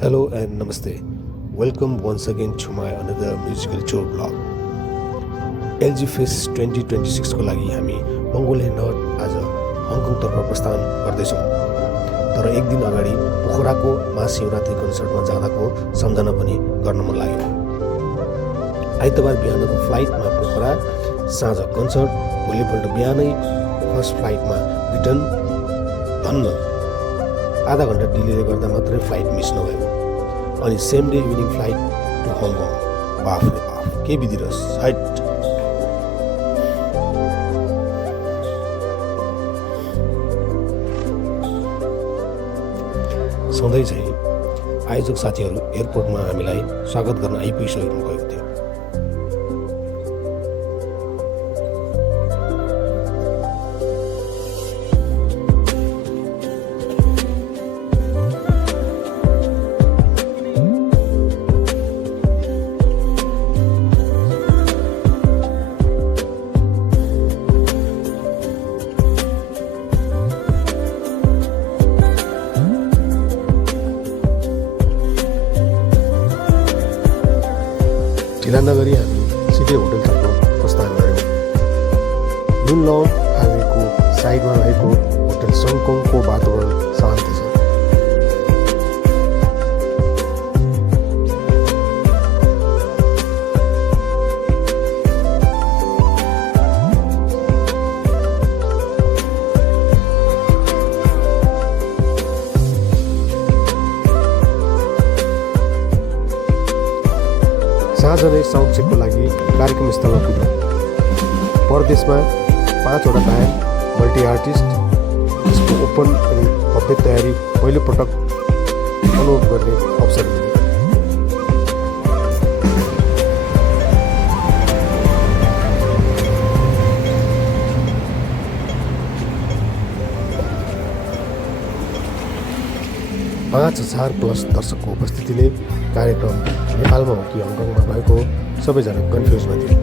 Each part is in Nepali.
Hello and namaste. Welcome once again to my another musical tour blog. LG Fest 2026 को लागि हामी मङ्गोलियन नट आज हङकङतर्फ प्रस्थान गर्दैछौँ। तर एक दिन अगाडि पोखराको महाशिवरात्रि कन्सर्टमा जाँदाको सम्झना पनि गर्न मन लाग्यो। आइतबार बिहानको फ्लाइटमा पोखरा, साँझ कन्सर्ट, भोलिपल्ट बिहानै फर्स्ट फ्लाइटमा रिटर्न। धन्न आधा घन्टा डिलेले गर्दा मात्रै फ्लाइट मिस नभएको, अनि same day evening flight to Hong. बाफ रे बाफ, के विधि रस हाइट। सधैँ चाहिँ आयोजक साथीहरू एयरपोर्टमा हामीलाई स्वागत गर्न आइपुगिसक्नु भएको थियो। ढिला नगरी हामी सिधै होटलतर्फ प्रस्थान गऱ्यौँ। युनलङ हाइवेको साइडमा रहेको होटल सङकङको वातावरण शान्त छ। साँझ नै साउन्ड चेकको लागि कार्यक्रम स्थलमा पुग्यौँ। परदेशमा 5 वटा गायन, मल्टी आर्टिस्ट, यसको ओपन अनि भव्य तयारी पहिलोपटक अनुभव गर्ने अवसर मिल्यो। पाँच 5000+ दर्शकको उपस्थितिले कार्यक्रम नेपालमा हो कि हङकङमा भएको सबैजना कन्फ्युजमा थियो।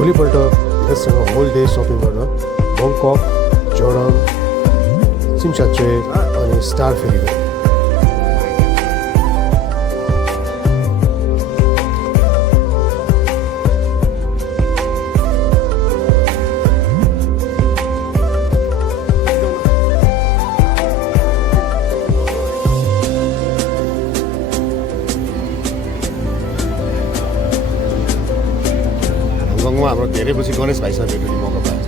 भोलिपल्ट यससँग होल डे सपिङ गर्न बङकक, जोर्डन, सिमसाच्वे अनि स्टार फेरि गयो। हङकङमा हाम्रो धेरै पछि गणेश भाइसँग भेट्ने मौका पाएछ।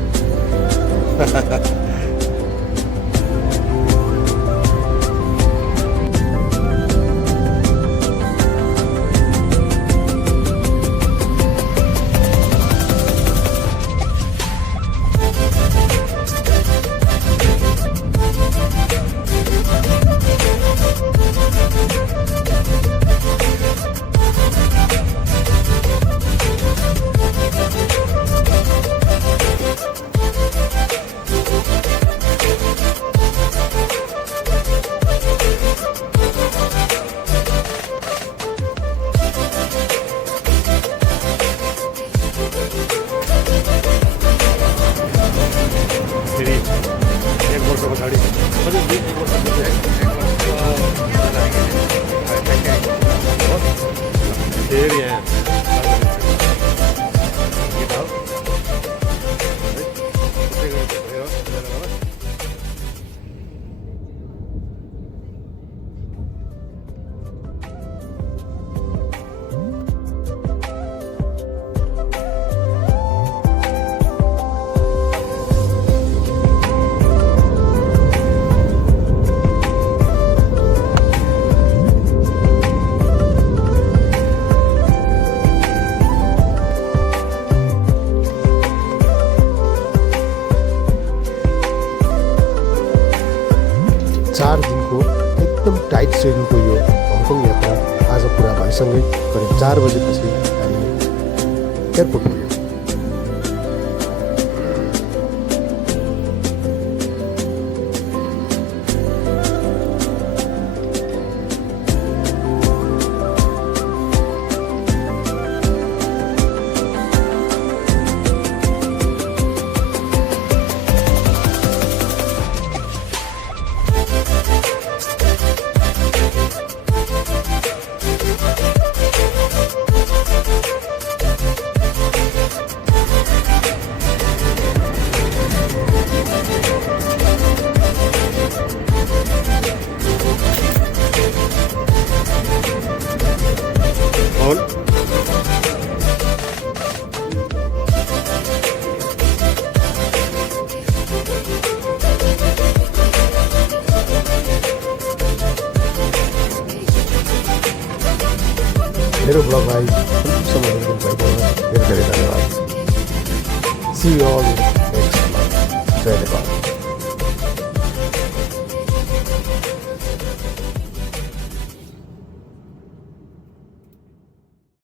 साइट सिइङको यो हङकङ यात्रा आज पुरा भएसँगै करिब 4 बजेपछि हामी एयरपोर्ट पुग्यौँ। On. मेरो ब्लगलाई सम्म हेरिदिनु भएको धेरै धेरै धन्यवाद। See you all in next vlog. Jay Nepal.